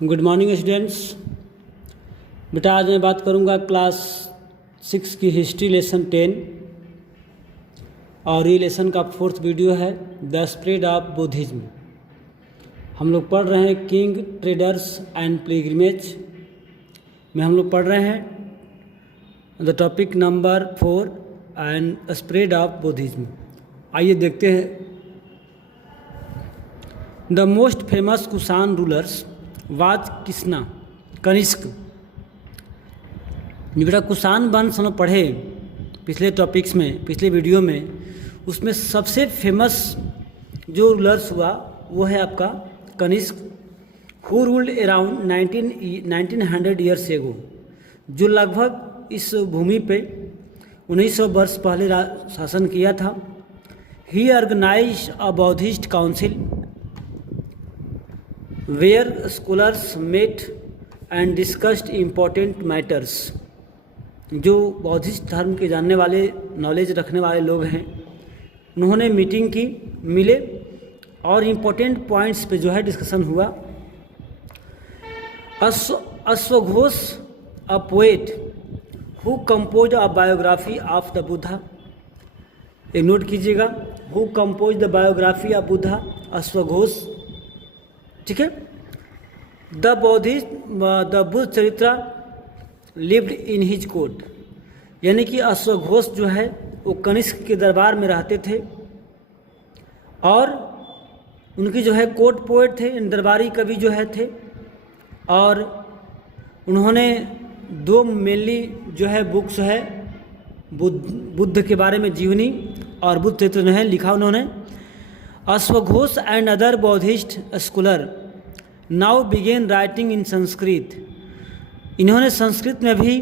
Good morning students. बेटा आज मैं बात करूंगा क्लास 6 की हिस्ट्री लेसन 10 और ये लेसन का 4th वीडियो है द स्प्रेड ऑफ बुद्धिज्म। हम लोग पढ़ रहे हैं किंग ट्रेडर्स एंड पिलग्रिमेज में हम लोग पढ़ रहे हैं the topic number 4 and spread of Buddhism. आइए देखते हैं। The most famous Kushan rulers was किसना कनिष्क। बेटा कुषाण वंश हम पढ़े पिछले टॉपिक्स में, पिछले वीडियो में, उसमें सबसे फेमस जो रूलर्स हुआ वो है आपका Kanishka, who ruled around 1900 years ago, जो लगभग इस भूमि पे 1900 वर्ष पहले शासन किया था। He organised a Buddhist council where scholars met and discussed important matters। जो बौद्धिस्ट धर्म के जानने वाले, नॉलेज रखने वाले लोग हैं, उन्होंने मीटिंग की, मिले और इम्पोर्टेंट पॉइंट्स पे जो है डिस्कशन हुआ। अश्वघोष a poet who compose a biography of the Buddha. एक नोट कीजिएगा, who compose the biography of Buddha, अश्वघोष। ठीक है। द बुद्ध चरित्र लिव्ड इन हिज कोर्ट, यानी कि अश्वघोष जो है वो कनिष्क के दरबार में रहते थे और उनकी जो है कोर्ट पोएट थे, दरबारी कवि जो है थे। और उन्होंने 2 मेनली जो है बुक्स है बुद्ध के बारे में, जीवनी और बुद्ध चरित्र जो है लिखा उन्होंने। अश्वघोष and other Buddhist scholar now begin writing in Sanskrit. इन्होंने संस्कृत में भी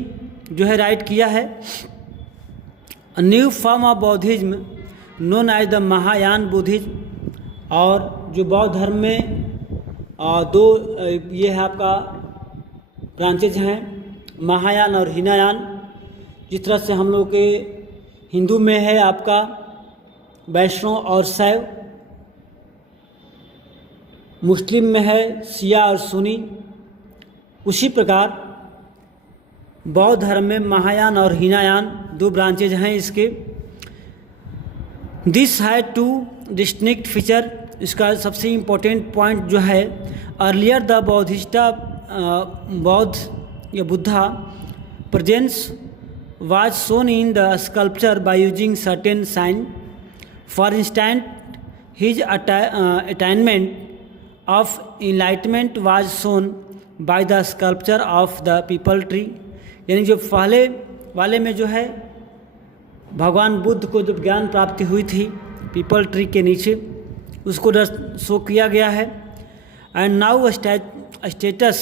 जो है राइट किया है। New form of Buddhism known as the Mahayana Buddhism. और जो बौद्ध धर्म में 2 ये है आपका ब्रांचेज हैं, महायान और हीनायान। जिस तरह से हम लोग के हिंदू में है आपका वैष्णव और शैव, मुस्लिम में है शिया और सुन्नी, उसी प्रकार बौद्ध धर्म में महायान और हीनायान 2 ब्रांचेज हैं इसके। दिस है 2 डिस्टिंक्ट फीचर। इसका सबसे इम्पोर्टेंट पॉइंट जो है, अर्लियर द बौद्धिस्टा बौद्ध या Buddha presence was shown in the sculpture by using certain sign. For instance, his attainment of enlightenment was shown by the sculpture of the people tree। यानी जो पहले वाले में जो है भगवान बुद्ध को जब ज्ञान प्राप्ति हुई थी पीपल ट्री के नीचे, उसको शो किया गया है। And now status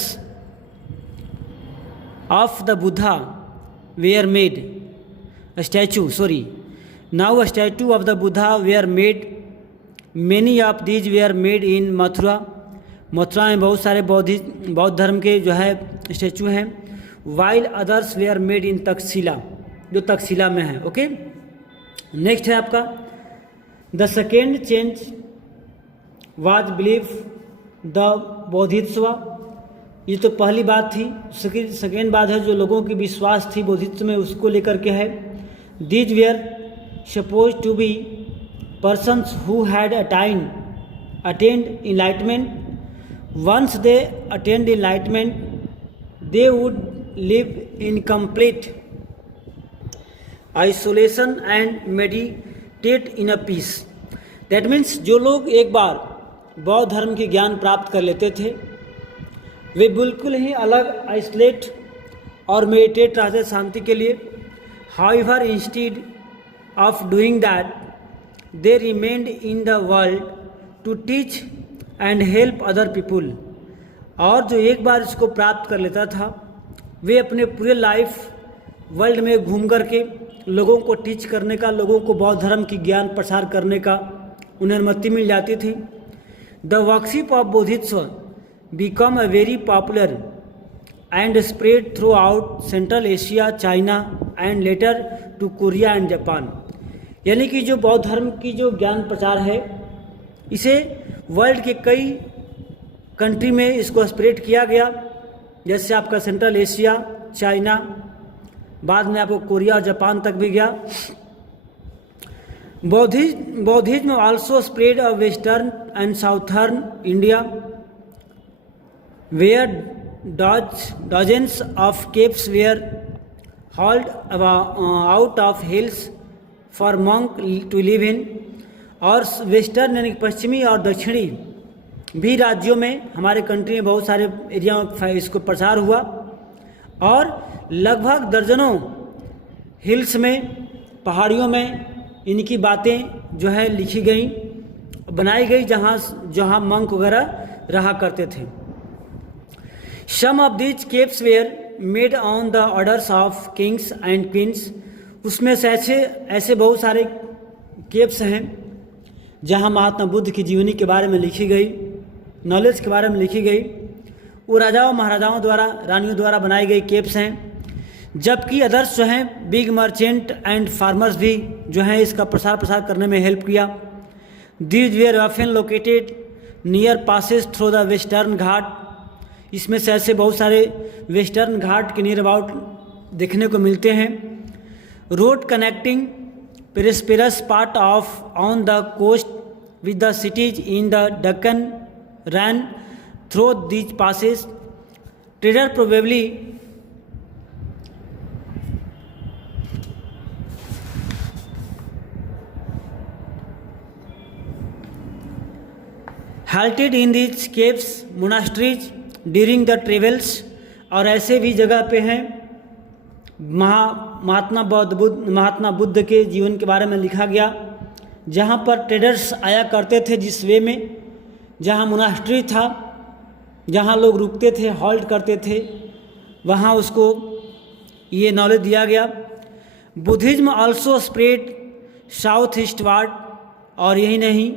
of the Buddha were made a statue, now a statue of the Buddha were made। many of these were made in Mathura. Mathura में बहुत सारे बौद्ध धर्म के जो है स्टैचू हैं। while others were made in Takshashila, जो तक्षशिला में है। ओके। नेक्स्ट है आपका the second change was believe the Bodhisattva. ये तो पहली बात थी। सेकेंड बात है जो लोगों की विश्वास थी बोधिसत्व में, उसको लेकर के है। These were suppose to be persons who had attend enlightenment. Once they attend enlightenment they would live in complete isolation and meditate in a peace. That means जो लोग एक बार बौद्ध धर्म के ज्ञान प्राप्त कर लेते थे वे बिल्कुल ही अलग आइसोलेट और मेडिटेट रहते शांति के लिए। However instead of doing that they remained in the world to teach and help other people. और जो एक बार इसको प्राप्त कर लेता था वे अपने पूरे लाइफ वर्ल्ड में घूम करके लोगों को टीच करने का, लोगों को बौद्ध धर्म की ज्ञान प्रसार करने का उन्हें अनुमति मिल जाती थी। The worship of Bodhisattva become a very popular and spread throughout Central Asia, China and later to Korea and Japan। यानी कि जो बौद्ध धर्म की जो ज्ञान प्रचार है इसे वर्ल्ड के कई कंट्री में इसको स्प्रेड किया गया, जैसे आपका सेंट्रल एशिया, चाइना, बाद में आपको कोरिया और जापान तक भी गया। Buddhism also spread a western and southern India where dozens of caves were hauled out of hills for monk to live in। और वेस्टर्न यानी पश्चिमी और दक्षिणी भी राज्यों में हमारे कंट्री में बहुत सारे एरिया में इसको प्रसार हुआ, और लगभग दर्जनों हिल्स में, पहाड़ियों में इनकी बातें जो है लिखी गई, बनाई गई, जहाँ मंक वगैरह रहा करते थे। Some of these caves were made on the orders of kings and queens। उसमें से ऐसे बहुत सारे केव्स हैं जहाँ महात्मा बुद्ध की जीवनी के बारे में लिखी गई, नॉलेज के बारे में लिखी गई। वो राजाओं महाराजाओं द्वारा, रानियों द्वारा बनाई गई केव्स हैं, जबकि अदर्स जो हैं बिग मर्चेंट एंड फार्मर्स भी जो हैं इसका प्रसार करने में हेल्प किया। These were often located near passes through the Western Ghat. इसमें से ऐसे बहुत सारे वेस्टर्न घाट के नियर अबाउट देखने को मिलते हैं। Road connecting prosperous part of on the coast with the cities in the Deccan run through these passes. Trader probably halted in these caves monasteries during the travels. और ऐसे भी जगह पे हैं महात्मा बुद्ध के जीवन के बारे में लिखा गया, जहाँ पर ट्रेडर्स आया करते थे, जिस वे में जहाँ मोनास्ट्री था, जहाँ लोग रुकते थे, हॉल्ट करते थे, वहाँ उसको ये नॉलेज दिया गया। Buddhism also spread south eastward. और यही नहीं,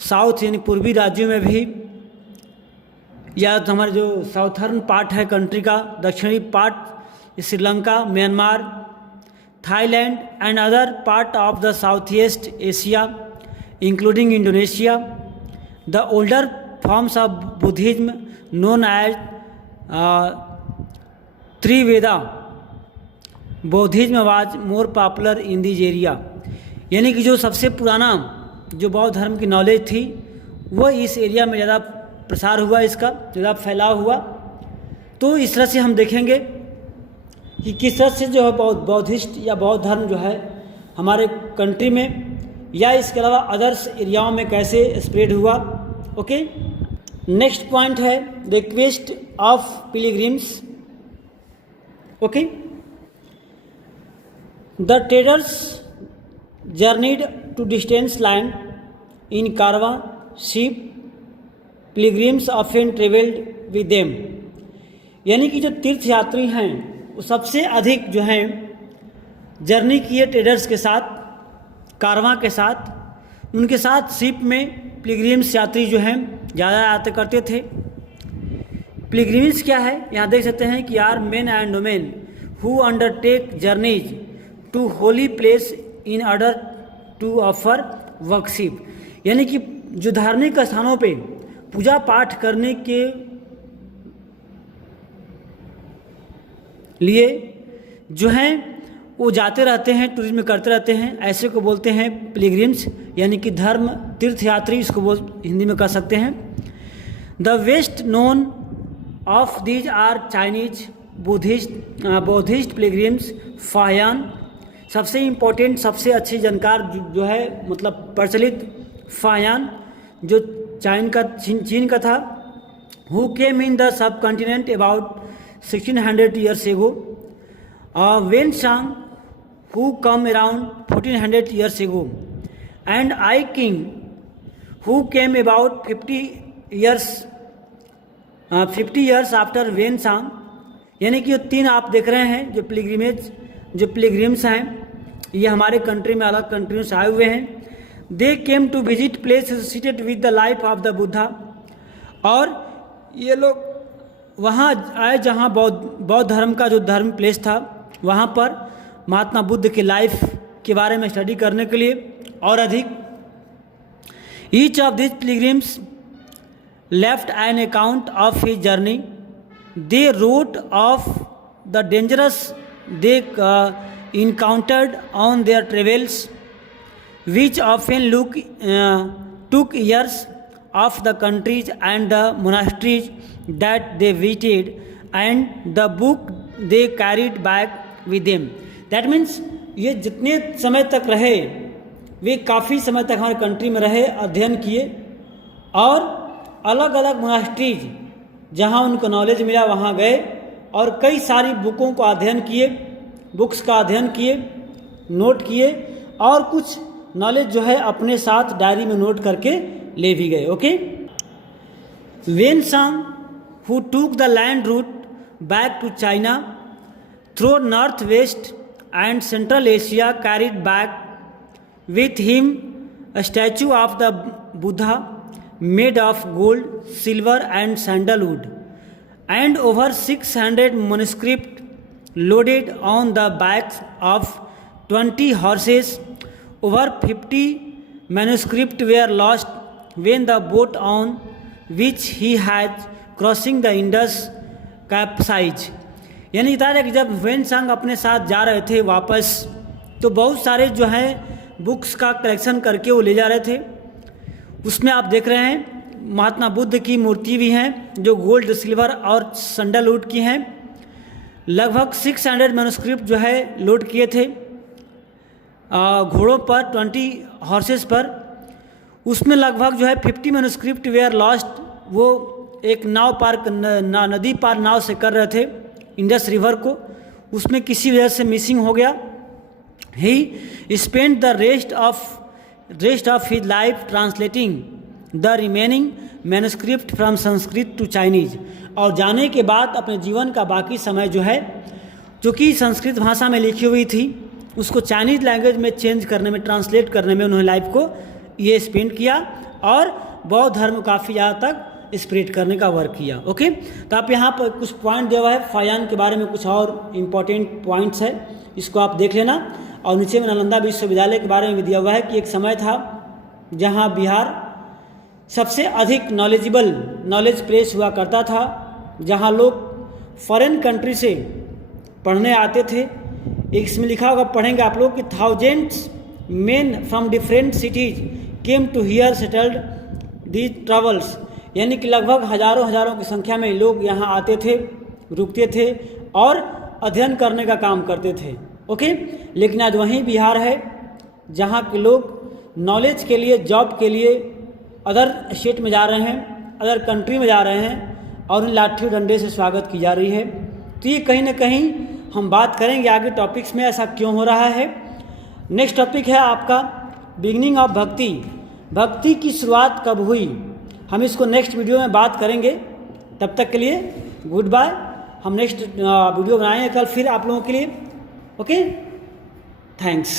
साउथ यानी पूर्वी राज्यों में भी, या तो हमारे जो साउथर्न पार्ट है कंट्री का, दक्षिणी part Sri Lanka, Myanmar, Thailand and other part of the South East Asia including Indonesia. The older forms of Buddhism known as Theravada Buddhism was more popular in this area. यानी कि जो सबसे पुराना जो बौद्ध धर्म की नॉलेज थी वो इस एरिया में ज़्यादा प्रसार हुआ, इसका ज़्यादा फैलाव हुआ। तो इस तरह से हम देखेंगे कि किस तरह से जो है बौद्धिस्ट या बौद्ध धर्म जो है हमारे कंट्री में या इसके अलावा अदर्स एरियाओं में कैसे स्प्रेड हुआ। ओके, नेक्स्ट पॉइंट है request of pilgrims. Okay, the traders journeyed to distance land in caravan ship pilgrims often travelled with them. यानी कि जो तीर्थयात्री हैं वो सबसे अधिक जो हैं जर्नी किए ट्रेडर्स के साथ, कारवां के साथ, उनके साथ शिप में पिलग्रिम्स यात्री जो हैं ज़्यादा आते करते थे। पिलग्रिम्स क्या है, यहाँ देख सकते हैं कि are men and women who undertake journeys to holy place in order to offer worship. यानी कि जो धार्मिक स्थानों पे पूजा पाठ करने के लिए जो हैं वो जाते रहते हैं, टूरिज्म करते रहते हैं, ऐसे को बोलते हैं पिलग्रिम्स, यानी कि धर्म तीर्थयात्री इसको हिंदी में कह सकते हैं। The best known of these are Chinese Buddhist pilgrims Faxian. सबसे इम्पोर्टेंट, सबसे अच्छी जानकार जो है मतलब प्रचलित फाहियान जो चीन का था। Who came in the sub continent about 1600 years ago। Hiuen Tsang who come around 1400 years ago। And I king who came about 50 years after Hiuen Tsang. यानी कि ये तीन आप देख रहे हैं जो पिलग्रिम्स हैं, ये हमारे कंट्री में अलग कंट्रियों से आए हुए हैं। They came to visit place associated with the life of the Buddha. और ये लोग वहाँ आए जहाँ बौद्ध धर्म का जो धर्म प्लेस था, वहाँ पर महात्मा बुद्ध के लाइफ के बारे में स्टडी करने के लिए और अधिक। Each of this pilgrims left an account of his journey. They wrote of the dangers they encountered on their travels, which often took years of the countries and the monasteries that they visited, and the book they carried back with them. That means ये जितने समय तक रहे वे काफ़ी समय तक हमारे country में रहे, अध्ययन किए और अलग अलग मोनास्ट्रीज जहाँ उनको नॉलेज मिला वहाँ गए और कई सारी बुकों को अध्ययन किए, बुक्स का अध्ययन किए, नोट किए और कुछ नॉलेज जो है अपने साथ डायरी में नोट करके ले भी गए. Okay. Xuanzang who took the land route back to China through north west and Central Asia carried back with him a statue of the Buddha made of gold, silver and sandalwood, and over 600 manuscripts loaded on the backs of 20 horses. Over 50 manuscripts were lost when the boat on which he had crossing the Indus capsized. यानी बता रहे कि जब Xuanzang अपने साथ जा रहे थे वापस तो बहुत सारे जो हैं बुक्स का कलेक्शन करके वो ले जा रहे थे. उसमें आप देख रहे हैं महात्मा बुद्ध की मूर्ति भी हैं जो गोल्ड, सिल्वर और सैंडलवुड की हैं. लगभग 600 मैन्युस्क्रिप्ट जो है लोड किए थे घोड़ों पर, 20 हॉर्सेस पर. उसमें लगभग जो है 50 मैन्युस्क्रिप्ट वेयर लॉस्ट. वो एक नाव पार नदी पार नाव से कर रहे थे इंडस रिवर को, उसमें किसी वजह से मिसिंग हो गया. He spend the rest of his life translating the remaining manuscript from Sanskrit to Chinese. और जाने के बाद अपने जीवन का बाकी समय जो है जो कि संस्कृत भाषा में लिखी हुई थी उसको चाइनीज लैंग्वेज में चेंज करने में, ट्रांसलेट करने में उन्होंने लाइफ को ये स्पेंड किया और बौद्ध धर्म काफ़ी ज़्यादा तक स्प्रेड करने का वर्क किया. ओके. तो आप यहाँ पर कुछ पॉइंट दिया हुआ है फायान के बारे में, कुछ और इम्पोर्टेंट पॉइंट्स है, इसको आप देख लेना. और नीचे में नालंदा विश्वविद्यालय के बारे में भी दिया हुआ है कि एक समय था जहाँ बिहार सबसे अधिक नॉलेज प्लेस हुआ करता था, जहाँ लोग फॉरेन कंट्री से पढ़ने आते थे. इसमें लिखा होगा, पढ़ेंगे आप लोग कि thousands men from different cities came to here settled these travels. यानी कि लगभग हजारों की संख्या में लोग यहाँ आते थे, रुकते थे और अध्ययन करने का काम करते थे. ओके. लेकिन आज वहीं बिहार है जहाँ के लोग नॉलेज के लिए, जॉब के लिए अदर स्टेट में जा रहे हैं, अदर कंट्री में जा रहे हैं और उन लाठी डंडे से स्वागत की जा रही है. तो ये कहीं ना कहीं हम बात करेंगे आगे टॉपिक्स में ऐसा क्यों हो रहा है. नेक्स्ट टॉपिक है आपका बिगिनिंग ऑफ भक्ति. भक्ति की शुरुआत कब हुई, हम इसको नेक्स्ट वीडियो में बात करेंगे. तब तक के लिए गुड बाय. हम नेक्स्ट वीडियो बनाएंगे कल फिर आप लोगों के लिए. ओके. थैंक्स.